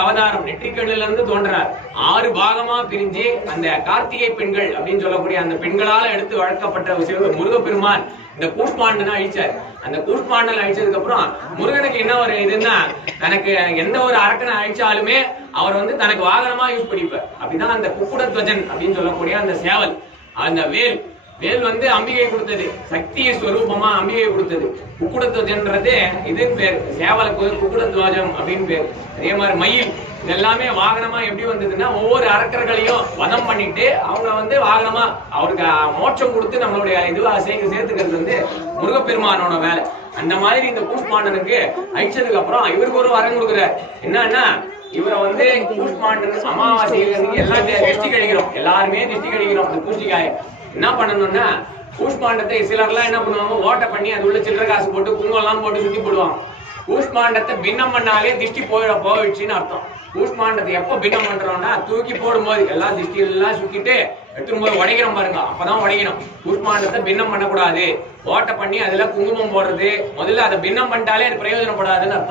அவதாரம் நெற்றிக்கண்ணில இருந்து தோன்றார். 6 பாகமா பிரிஞ்சு அந்த கார்த்திகை பெண்கள் அப்படின்னு சொல்லக்கூடிய அந்த பெண்களால எடுத்து வளர்க்கப்பட்ட முருகப்பெருமான் இந்த கூஷ்மாண்டனை அழிச்சார். அந்த கூஷ்மாண்டனை அழிச்சதுக்கு அப்புறம் முருகனுக்கு என்ன ஒரு இதுன்னா, தனக்கு எந்த ஒரு அரக்கனை அழிச்சாலுமே அவர் தனக்கு வாகனமா யூஸ் பண்ணிப்பார். அப்படிதான் அந்த குக்குடத்வஜன் அப்படின்னு சொல்லக்கூடிய அந்த சேவல், அந்த வேல் அம்பிகை கொடுத்தது, சக்தி ஸ்வரூபமா அம்பிகை கொடுத்தது. குக்குடத்வஜன்றது இது பேர், சேவலுக்கு குக்குடத்வஜம் அப்படின்னு பேர். அதே மாதிரி மயில் இதெல்லாமே வாகனமா எப்படி வந்ததுன்னா, ஒவ்வொரு அரக்கர்களையும் வதம் பண்ணிட்டு அவங்க வாகனமா அவருக்கு மோட்சம் கொடுத்து நம்மளுடைய இதுவா சேர்த்துக்கிறது முருகப்பெருமானோட வேலை. அந்த மாதிரி இந்த கூஷ்மாண்டனுக்கு அழிச்சதுக்கு அப்புறம் இவருக்கு ஒரு வரம் கொடுக்குறார். என்னன்னா, இவரை கூஷ்மாண்டன் அமாவாசைக்கு எல்லாம் திருஷ்டி கழிக்கிறோம், எல்லாருமே திருஷ்டி கழிக்கிறோம். அந்த பூச்சிக்காய என்ன பண்ணணும்னா, கூஷ்மாண்டத்தை சிலர்லாம் என்ன பண்ணுவாங்க, ஓட்டை பண்ணி அது உள்ள சில்லறை காசு போட்டு குங்குமம் எல்லாம் போட்டு சுத்தி போடுவாங்க. கூஷ்மாண்டத்தை பின்னம் பண்ணாலே திருஷ்டி போயிடுச்சுன்னு அர்த்தம். கூஷ்மாண்டத்தை எப்ப பின்னம் பண்றோம்னா, தூக்கி போடும்போது எல்லா திருஷ்டி எல்லாம் சுத்திட்டு எடுத்துடும் போது உடைக்கிறோம் பாருங்க, அப்பதான் உடைக்கணும். கூஷ்மாண்டத்தை பின்னம் பண்ணக்கூடாது. ஓட்டை பண்ணி அதுல குங்குமம் போடுறது, முதல்ல அதை பின்னம் பண்ணிட்டாலே அது பிரயோஜனப்படாதுன்னு அர்த்தம்.